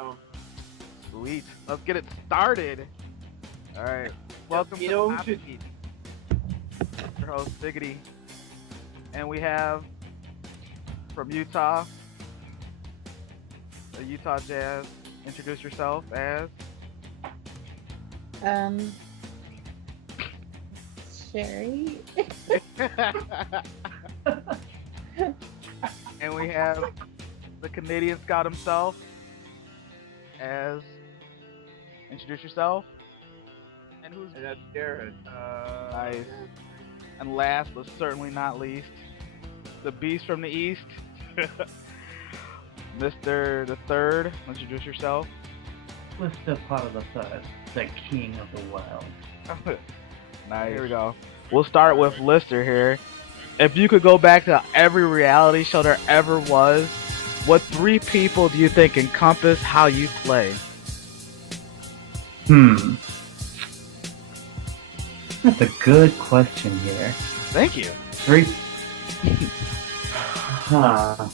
So, Sweet. Let's get it started. All right. Welcome to know, Topic Heat. Your host, Biggity. And we have from Utah, the Utah Jazz. Introduce yourself as. Sherry. And we have the Canadian Scout himself as. Introduce yourself. And who's. and that's Jared. Nice. And last but certainly not least, the beast from the east, Mr. the Third. Introduce yourself. Lister part of the third, the king of the world. Nice. Here we go. We'll start with Lister here. If you could go back to every reality show there ever was, what three people do you think encompass how you play? That's a good question here. Thank you. Three. Well,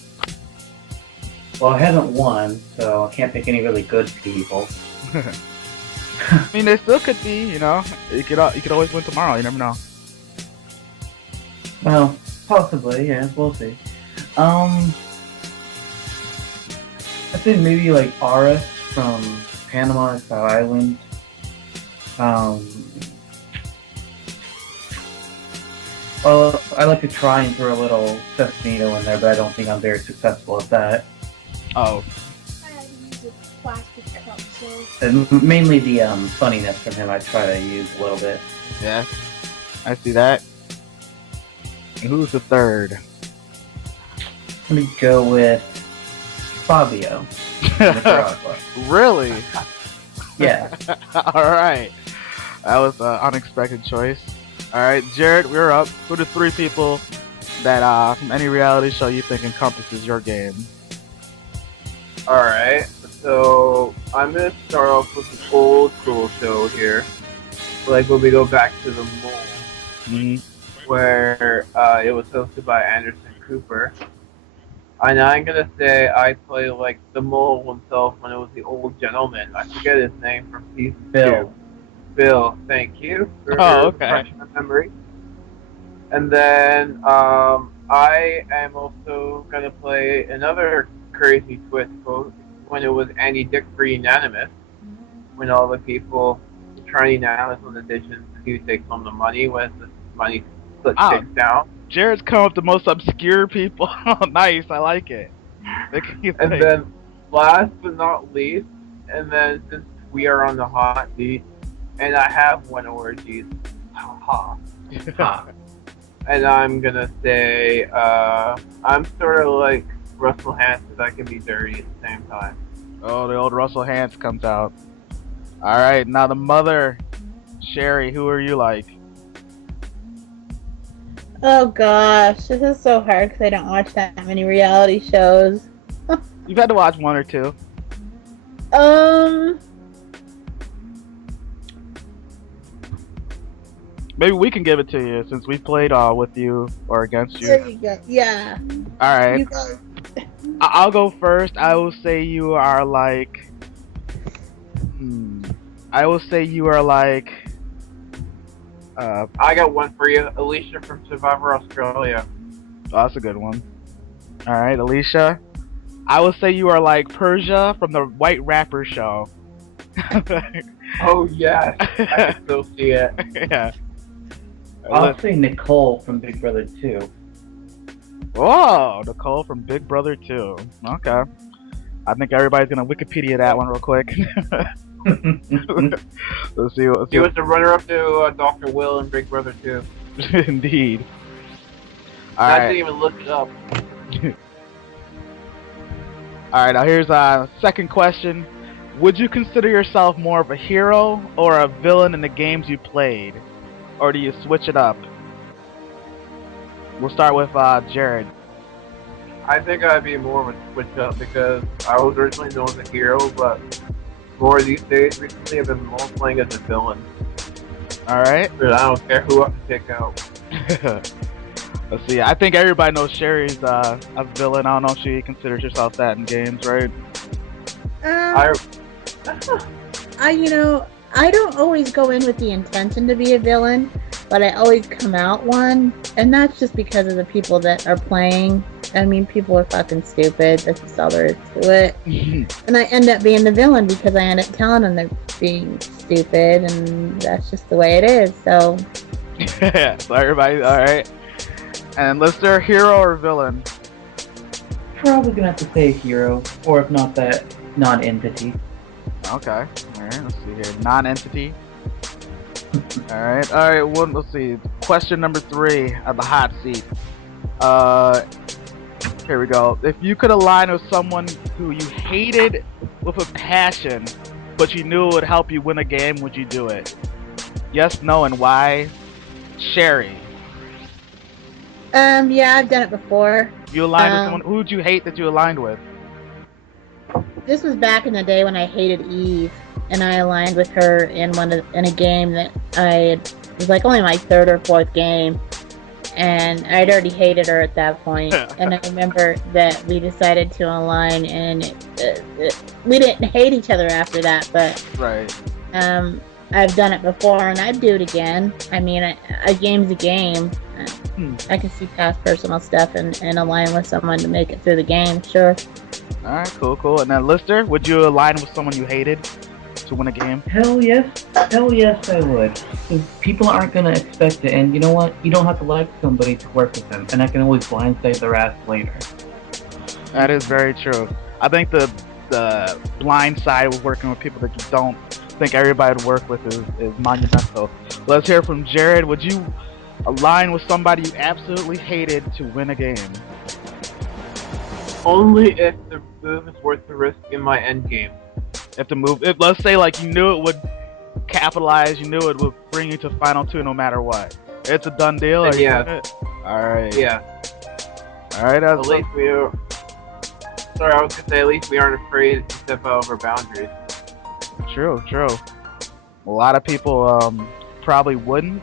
I haven't won, so I can't pick any really good people. I mean, there still could be, you know. You could always win tomorrow. You never know. Well, possibly, yeah, we'll see. I think maybe like Aris from Panama Island. Well, I like to try and throw a little Despacito in there, but I don't think I'm very successful at that. Oh. I had to use a plastic cup, so. And mainly the funniness from him I try to use a little bit. Yeah. I see that. And who's the third? Let me go with Fabio. Nicaragua. Really? Yeah. Alright. That was an unexpected choice. Alright, Jared, we're up. Who are the three people that from any reality show you think encompasses your game? Alright, so I'm gonna start off with an old school show here. Like when we go back to the Mole, where it was hosted by Anderson Cooper. And I'm gonna say I play like the Mole himself when it was the old gentleman. I forget his name from season 2. Bill, thank you for refreshing my memory. And then I am also gonna play another crazy twist when it was Andy Dick for Unanimous, when all the people trying Unanimous on the decisions who takes home the money when the money splits things down. Jared's come up with the most obscure people. Nice, I like it. And then last but not least, and then since we are on the hot seat, and I have won orgies, haha. And I'm gonna say I'm sort of like Russell Hantz, because I can be dirty at the same time. Oh, the old Russell Hantz comes out. Alright, now the mother, Sherry, who are you like? Oh gosh, this is so hard because I don't watch that many reality shows. You've had to watch one or two. Maybe we can give it to you since we played with you or against you. There you go. Yeah. Alright. You guys. I'll go first. I will say you are like. I will say you are like. I got one for you, Alicia from Survivor Australia. Oh, that's a good one. Alright, Alicia. I will say you are like Persia from the White Rapper show. Oh, yes. I can still see it. Yeah. I'll say Nicole from Big Brother 2. Whoa, Nicole from Big Brother 2. Okay. I think everybody's gonna Wikipedia that one real quick. Let's see. He was the runner-up to Dr. Will in Big Brother 2. Indeed. I didn't even look it up. Alright, now here's a second question. Would you consider yourself more of a hero or a villain in the games you played? Or do you switch it up? We'll start with Jared. I think I'd be more of a switch up because I was originally known as a hero, but more these days, recently I've been more playing as a villain. Alright. But I don't care who I can take out. Let's see, I think everybody knows Sherry's a villain. I don't know if she considers herself that in games, right? I I don't always go in with the intention to be a villain, but I always come out one, and that's just because of the people that are playing. I mean, people are fucking stupid. That's just all there is to it. And I end up being the villain because I end up telling them they're being stupid, and that's just the way it is. So. So everybody, all right. And Lister, hero or villain? Probably gonna have to say hero, or if not that, non-entity. Okay. All right. Let's see here. Non-entity. All right. All right. Well, let's see. Question number 3 at the hot seat. Here we go. If you could align with someone who you hated with a passion, but you knew it would help you win a game, would you do it? Yes, no, and why? Sherry. Yeah, I've done it before. You aligned with someone. Who did you hate that you aligned with? This was back in the day when I hated Eve, and I aligned with her in a game that it was like only my 3rd or 4th game, and I'd already hated her at that point. And I remember that we decided to align, and we didn't hate each other after that, but Right. I've done it before, and I'd do it again. I mean, a game's a game. I can see past personal stuff and align with someone to make it through the game, sure. Alright, cool. And then Lister, would you align with someone you hated to win a game? Hell yes I would. 'Cause people aren't gonna expect it, and you know what? You don't have to like somebody to work with them, and I can always blindside their ass later. That is very true. I think the blind side of working with people that you don't think everybody would work with is monumental. Let's hear from Jared. Would you align with somebody you absolutely hated to win a game? only if the move is worth the risk in my end game. If let's say like you knew it would capitalize, you knew it would bring you to Final 2 no matter what. It's a done deal. Are you doing it? All right. Yeah. All right. At least we are. Sorry, I was gonna say at least we aren't afraid to step out of our boundaries. True. A lot of people probably wouldn't,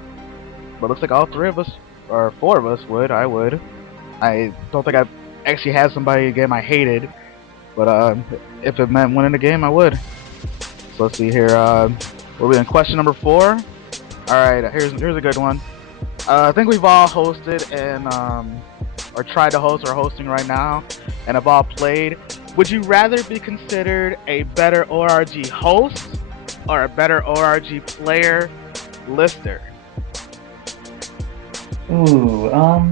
but looks like all 3 of us or 4 of us would. I would. I don't think I've actually had somebody in a game I hated, but if it meant winning the game, I would. So let's see here. We're in question number 4. All right, here's a good one. I think we've all hosted and or tried to host or hosting right now, and have all played. Would you rather be considered a better ORG host or a better ORG player? Lister. Ooh, I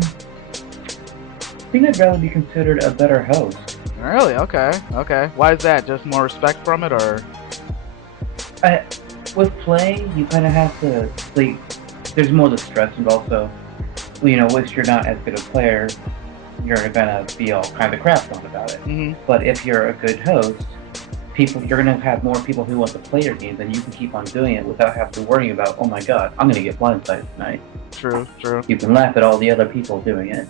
think I'd rather be considered a better host. Really? Okay. Why is that? Just more respect from it, or? With playing, you kind of have to, like, there's more the stress involved, so, you know, if you're not as good a player, you're gonna be all kind of crap on about it. Mm-hmm. But if you're a good host, you're gonna have more people who want to play your games, and you can keep on doing it without having to worry about, oh my god, I'm gonna get blindsided tonight. True. You can laugh at all the other people doing it.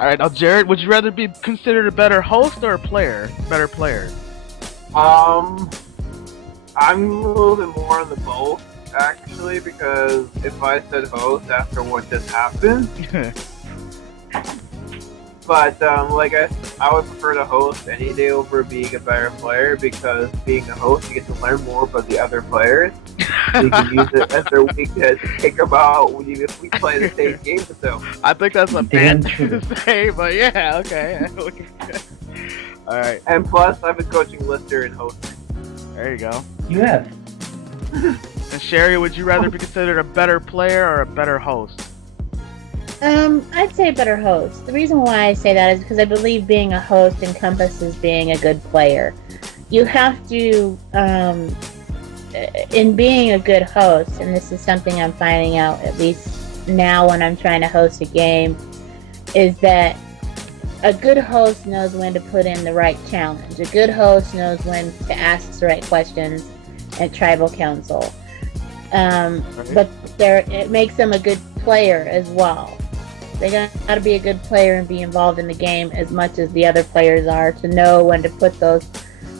Alright, now Jared, would you rather be considered a better host or a better player? I'm a little bit more on the both, actually, because if I said host after what just happened, but I would prefer to host any day over being a better player, because being a host you get to learn more about the other players. So you can use it as their weakness to kick them out if we play the same game with them. I think that's a bad thing to say, but yeah, okay. Alright. And plus, I've been coaching Lister and hosting. There you go. You have. And Sherry, would you rather be considered a better player or a better host? I'd say a better host. The reason why I say that is because I believe being a host encompasses being a good player. You have to, in being a good host, and this is something I'm finding out at least now when I'm trying to host a game, is that a good host knows when to put in the right challenge. A good host knows when to ask the right questions at Tribal Council. But it makes them a good player as well. They got to be a good player and be involved in the game as much as the other players are, to know when to put those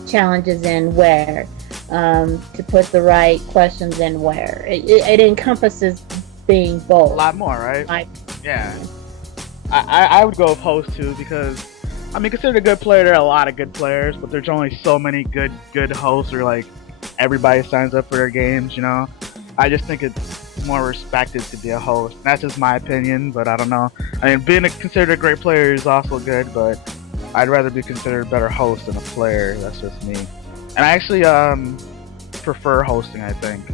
challenges in where, to put the right questions in where. It encompasses being both. A lot more, right? Yeah. I would go with host too, because I mean, considered a good player, there are a lot of good players, but there's only so many good hosts, or like everybody signs up for their games. You know, I just think it's more respected to be a host. That's just my opinion, but I don't know. I mean, being considered a great player is also good, but I'd rather be considered a better host than a player. That's just me. And I actually prefer hosting, I think.